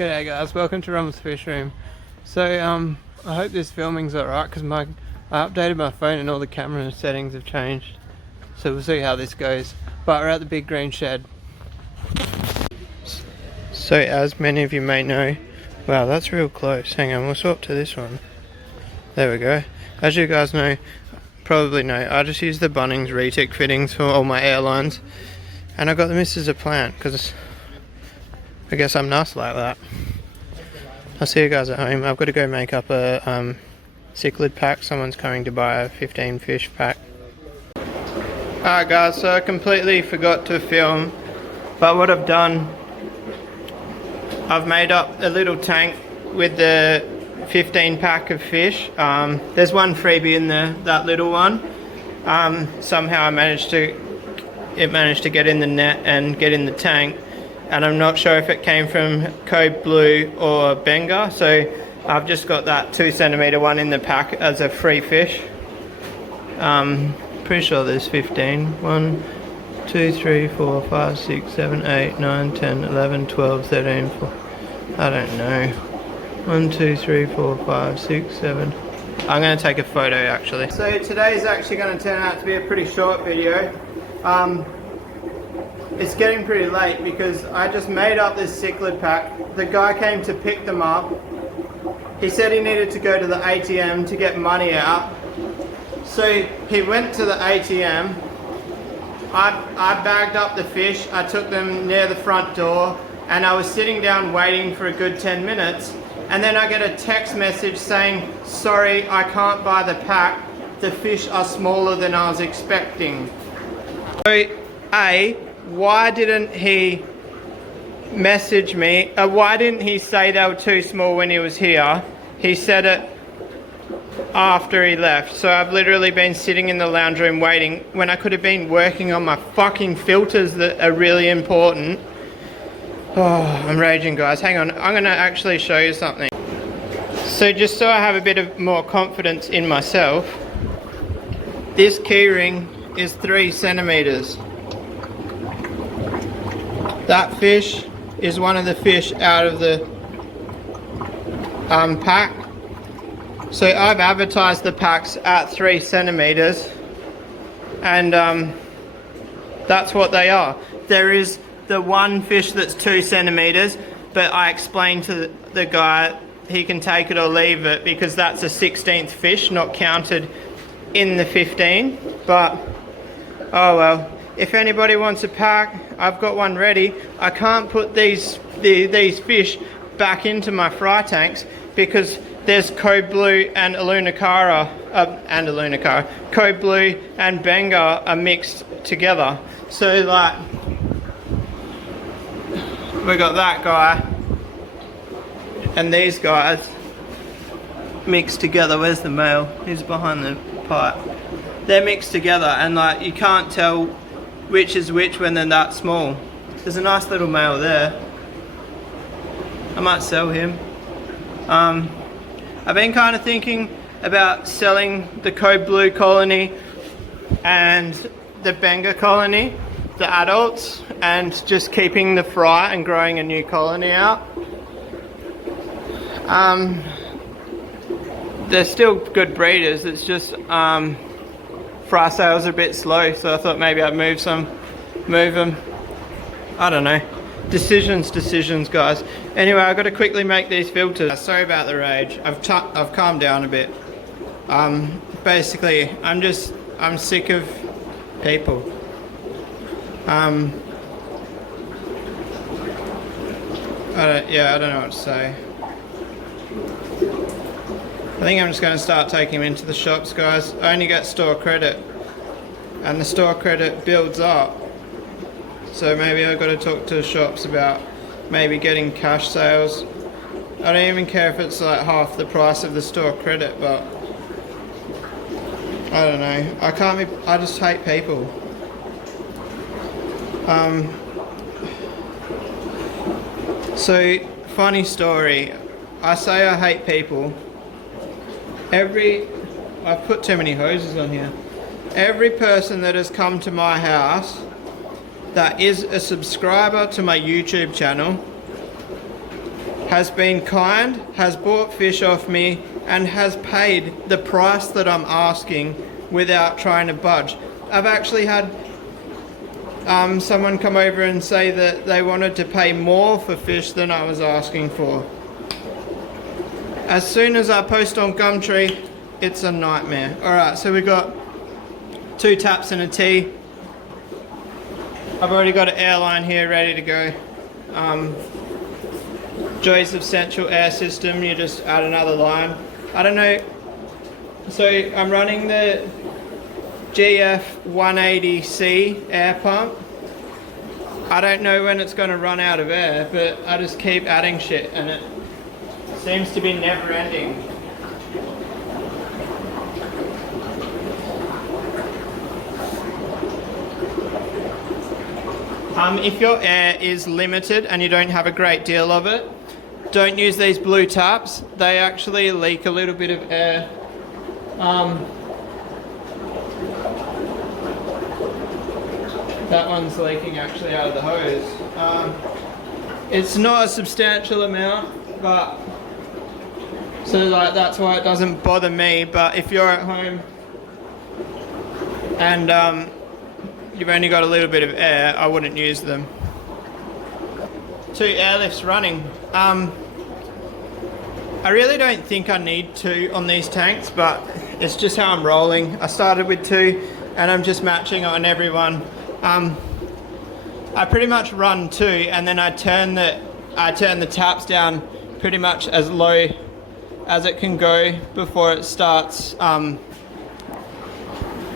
G'day guys, welcome to Rum's Fish Room. So I hope this filming's alright because I updated my phone and all the camera settings have changed. So we'll see how this goes. But we're at the big green shed. So as many of you may know, wow, that's real close. Hang on, we'll swap to this one. There we go. As you guys know, probably know, I just use the Bunnings retic fittings for all my airlines. And I got them this as a plant because I guess I'm nice like that. I'll see you guys at home. I've got to go make up a cichlid pack. Someone's coming to buy a 15 fish pack. Alright guys, so I completely forgot to film, but what I've done, I've made up a little tank with the 15 pack of fish. There's one freebie in there, that little one. Somehow it managed to get in the net and get in the tank. And I'm not sure if it came from Code Blue or Benga, so I've just got that 2 centimeter one in the pack as a free fish. Pretty sure there's 15. 1, 2, 3, 4, 5, 6, 7, 8, 9, 10, 11, 12, 13, 14. I don't know. 1, 2, 3, 4, 5, 6, 7. I'm going to take a photo actually. So today is actually going to turn out to be a pretty short video. It's getting pretty late because I just made up this cichlid pack. The guy came to pick them up. He said he needed to go to the ATM to get money out. So he went to the ATM. I bagged up the fish. I took them near the front door and I was sitting down waiting for a good 10 minutes. And then I get a text message saying, sorry, I can't buy the pack. The fish are smaller than I was expecting. So why didn't he message me? Why didn't he say they were too small when he was here? He said it after he left. So I've literally been sitting in the lounge room waiting when I could have been working on my fucking filters that are really important. Oh, I'm raging guys. Hang on, I'm gonna actually show you something. So just so I have a bit of more confidence in myself, this key ring is 3 centimeters. That fish is one of the fish out of the pack. So I've advertised the packs at 3 centimeters and that's what they are. There is the one fish that's 2 centimeters, but I explained to the guy he can take it or leave it because that's a 16th fish, not counted in the 15. But oh well. If anybody wants a pack, I've got one ready. I can't put these fish back into my fry tanks because there's Code Blue and Code Blue and Benga are mixed together. So like, we got that guy and these guys mixed together. Where's the male? He's behind the pipe. They're mixed together and like you can't tell which is which when they're that small. There's a nice little male there. I might sell him. I've been kind of thinking about selling the Code Blue colony and the Benga colony, the adults, and just keeping the fry and growing a new colony out. They're still good breeders, it's just fry sales are a bit slow, so I thought maybe I'd move them. I don't know. Decisions guys. Anyway, I've got to quickly make these filters. Sorry about the rage. I've calmed down a bit. Basically, I'm sick of people. I don't know what to say. I think I'm just going to start taking them into the shops, guys. I only get store credit, and the store credit builds up. So maybe I've got to talk to the shops about maybe getting cash sales. I don't even care if it's like half the price of the store credit, but I don't know. I just hate people. So, funny story. I say I hate people. I've put too many hoses on here. Every person that has come to my house that is a subscriber to my YouTube channel has been kind, has bought fish off me, and has paid the price that I'm asking without trying to budge. I've actually had someone come over and say that they wanted to pay more for fish than I was asking for. As soon as I post on Gumtree, it's a nightmare. Alright, so we've got 2 taps and a T. I've already got an airline here ready to go. Joys of Central Air System, you just add another line. I don't know, so I'm running the GF 180C air pump. I don't know when it's going to run out of air, but I just keep adding shit and it seems to be never ending. If your air is limited and you don't have a great deal of it, don't use these blue taps. They actually leak a little bit of air. That one's leaking actually out of the hose. It's not a substantial amount, but so like that's why it doesn't bother me. But if you're at home and you've only got a little bit of air, I wouldn't use them. 2 airlifts running. I really don't think I need 2 on these tanks, but it's just how I'm rolling. I started with 2 and I'm just matching on every one. I pretty much run 2 and then I turn the taps down pretty much as low as it can go before it starts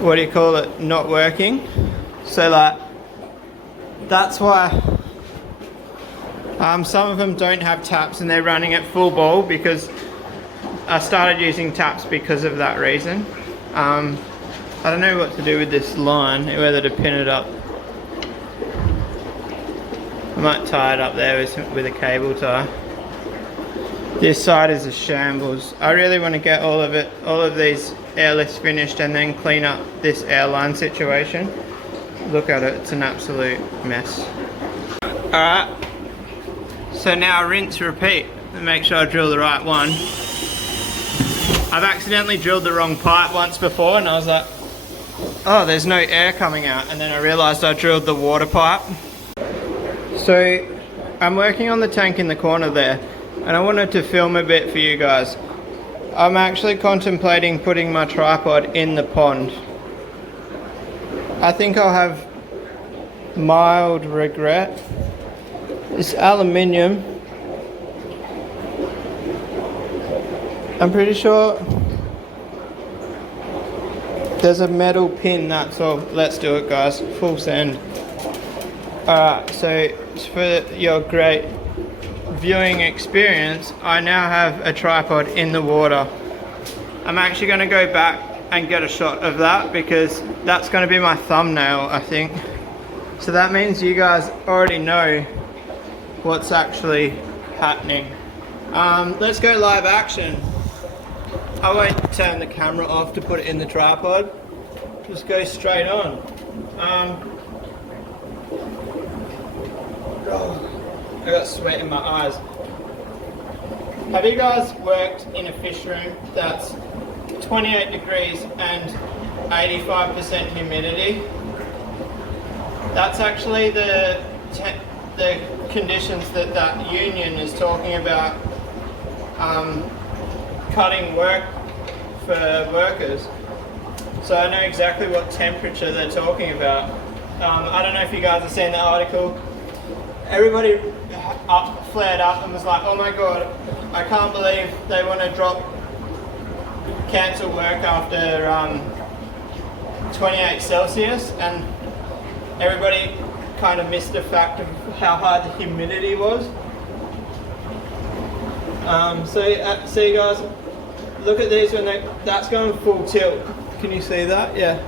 what do you call it, not working. So like that's why some of them don't have taps and they're running at full ball, because I started using taps because of that reason. I don't know what to do with this line, whether to pin it up. I might tie it up there with a cable tie. This side is a shambles. I really want to get all of these airlifts finished and then clean up this airline situation. Look at it, it's an absolute mess. Alright, so now rinse, repeat, and make sure I drill the right one. I've accidentally drilled the wrong pipe once before and I was like, oh, there's no air coming out, and then I realised I drilled the water pipe. So I'm working on the tank in the corner there and I wanted to film a bit for you guys. I'm actually contemplating putting my tripod in the pond. I think I'll have mild regret. It's aluminium. I'm pretty sure there's a metal pin, that's all. Let's do it, guys. Full send. Alright, so for your great viewing experience, I now have a tripod in the water. I'm actually going to go back and get a shot of that because that's going to be my thumbnail, I think. So that means you guys already know what's actually happening. Let's go live action. I won't turn the camera off to put it in the tripod. Just go straight on. I got sweat in my eyes. Have you guys worked in a fish room that's 28 degrees and 85% humidity? That's actually the conditions that union is talking about cutting work for workers. So I know exactly what temperature they're talking about. I don't know if you guys have seen the article. Everybody flared up and was like, oh my god, I can't believe they want to cancel work after 28 Celsius, and everybody kind of missed the fact of how high the humidity was. So you guys, look at these when that's going full tilt. Can you see that? Yeah.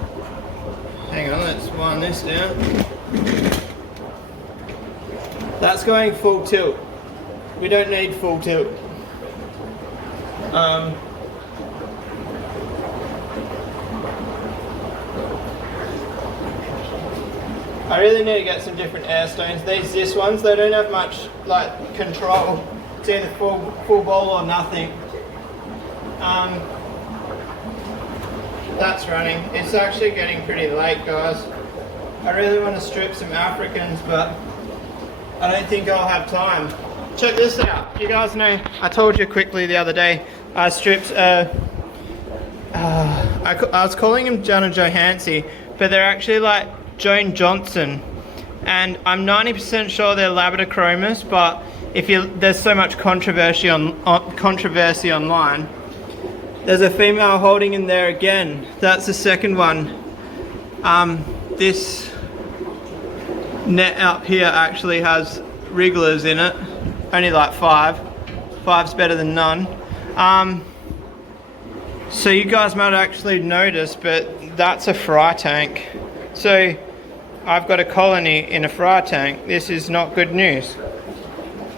Hang on, let's wind this down. That's going full tilt. We don't need full tilt. I really need to get some different air stones. This ones, they don't have much like control. It's either full bowl or nothing. That's running. It's actually getting pretty late, guys. I really want to strip some Africans, but I don't think I'll have time. Check this out. You guys know, I told you quickly the other day, I stripped, I was calling them Jonah Johansson, but they're actually like Joan Johnson. And I'm 90% sure they're Labradorochromis, but there's so much controversy online. There's a female holding in there again. That's the second one. This net up here actually has wrigglers in it. Only like 5. 5's better than none. So you guys might actually notice, but that's a fry tank. So I've got a colony in a fry tank. This is not good news.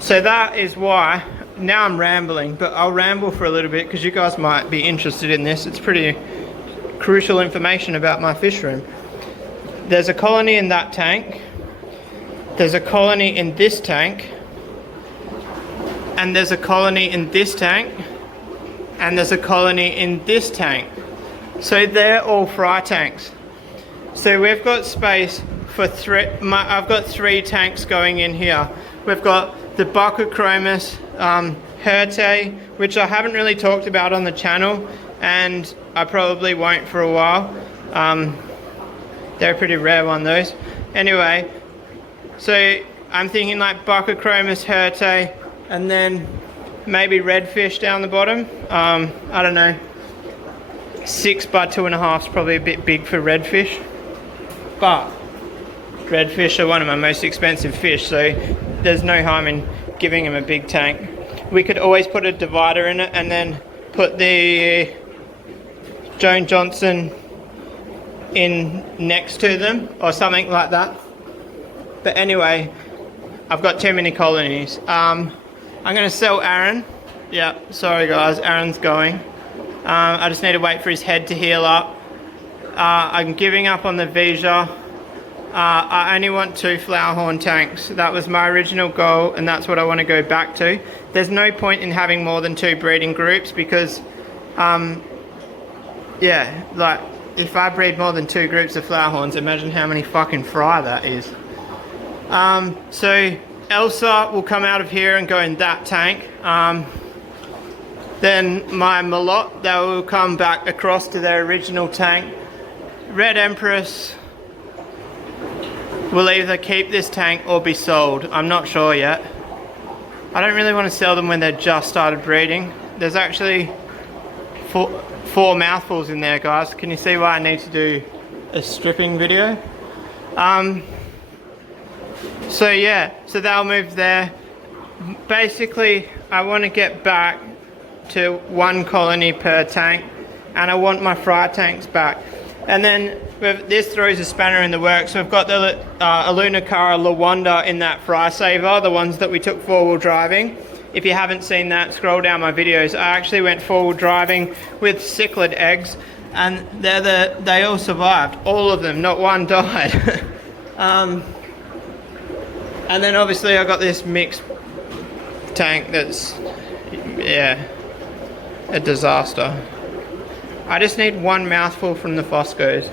So that is why, now I'm rambling, but I'll ramble for a little bit because you guys might be interested in this. It's pretty crucial information about my fish room. There's a colony in that tank. There's a colony in this tank. And there's a colony in this tank. And there's a colony in this tank. So they're all fry tanks. So we've got space for I've got 3 tanks going in here. We've got the Buccochromis hirte, which I haven't really talked about on the channel, and I probably won't for a while. They're a pretty rare one, those. Anyway, so I'm thinking like Buccochromis hirte, and then maybe redfish down the bottom. I don't know. 6 by 2.5 is probably a bit big for redfish, but redfish are one of my most expensive fish, so there's no harm in giving them a big tank. We could always put a divider in it and then put the Joan Johnson in next to them or something like that. But anyway, I've got too many colonies. I'm going to sell Aaron. Yeah, sorry guys, Aaron's going. I just need to wait for his head to heal up. I'm giving up on the Vija. I only want 2 flower horn tanks. That was my original goal, and that's what I want to go back to. There's no point in having more than 2 breeding groups because, yeah, like if I breed more than 2 groups of flower horns, imagine how many fucking fry that is. So Elsa will come out of here and go in that tank. Then my Malot, they will come back across to their original tank. Red Empress will either keep this tank or be sold. I'm not sure yet. I don't really want to sell them when they've just started breeding. There's actually 4 mouthfuls in there, guys. Can you see why I need to do a stripping video? So yeah, so they'll move there. Basically, I want to get back to 1 colony per tank, and I want my fry tanks back. And then this throws a spanner in the works. We've got the Alunacara Lawanda in that fry saver, the ones that we took 4-wheel driving. If you haven't seen that, scroll down my videos. I actually went 4-wheel driving with cichlid eggs, and they all survived. All of them, not one died. And then obviously I got this mixed tank that's, yeah, a disaster. I just need 1 mouthful from the Foscos.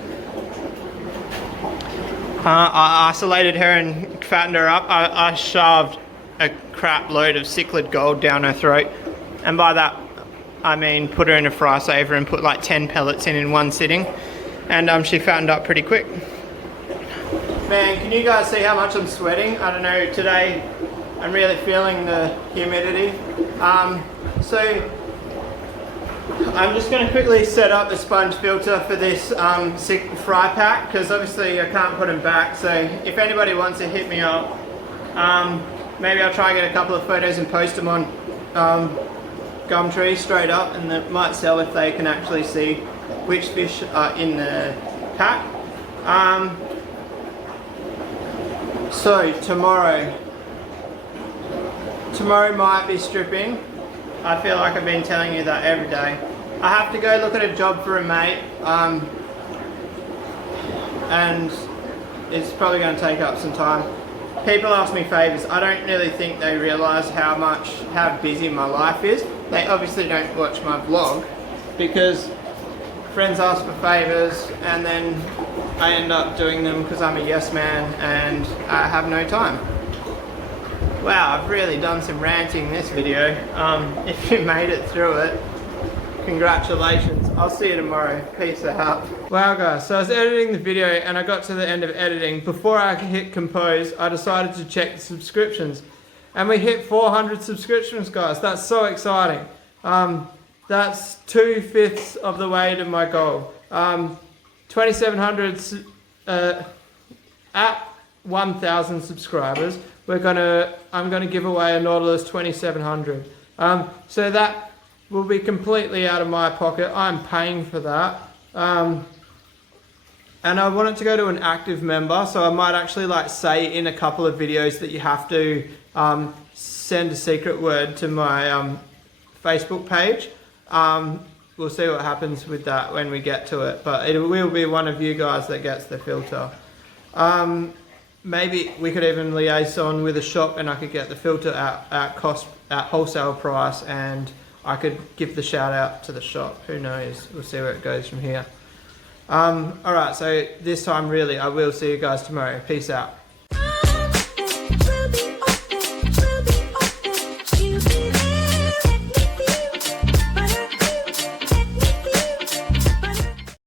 I isolated her and fattened her up. I shoved a crap load of cichlid gold down her throat, and by that I mean put her in a fry saver and put like 10 pellets in 1 sitting, and she fattened up pretty quick. Man, can you guys see how much I'm sweating? I don't know, today I'm really feeling the humidity. So I'm just going to quickly set up the sponge filter for this fry pack, because obviously I can't put them back. So if anybody wants to hit me up, maybe I'll try and get a couple of photos and post them on Gumtree straight up, and that might sell if they can actually see which fish are in the pack. So tomorrow might be stripping. I feel like I've been telling you that every day. I have to go look at a job for a mate, and it's probably going to take up some time. people ask me favours, I don't really think they realise how busy my life is. They obviously don't watch my vlog because friends ask for favours and then I end up doing them because I'm a yes man and I have no time. Wow, I've really done some ranting in this video. If you made it through it, congratulations. I'll see you tomorrow. Peace out. Wow guys, so I was editing the video and I got to the end of editing. Before I could hit compose, I decided to check the subscriptions. And we hit 400 subscriptions, guys. That's so exciting. That's 2/5 of the way to my goal. 2,700 at 1,000 subscribers. I'm gonna give away a Nautilus 2,700. So that will be completely out of my pocket. I'm paying for that. And I want it to go to an active member, so I might actually like say in a couple of videos that you have to send a secret word to my Facebook page. We'll see what happens with that when we get to it, but it will be one of you guys that gets the filter. Maybe we could even liaison with a shop and I could get the filter at wholesale price and I could give the shout out to the shop. Who knows? We'll see where it goes from here. Alright, so this time really I will see you guys tomorrow. Peace out.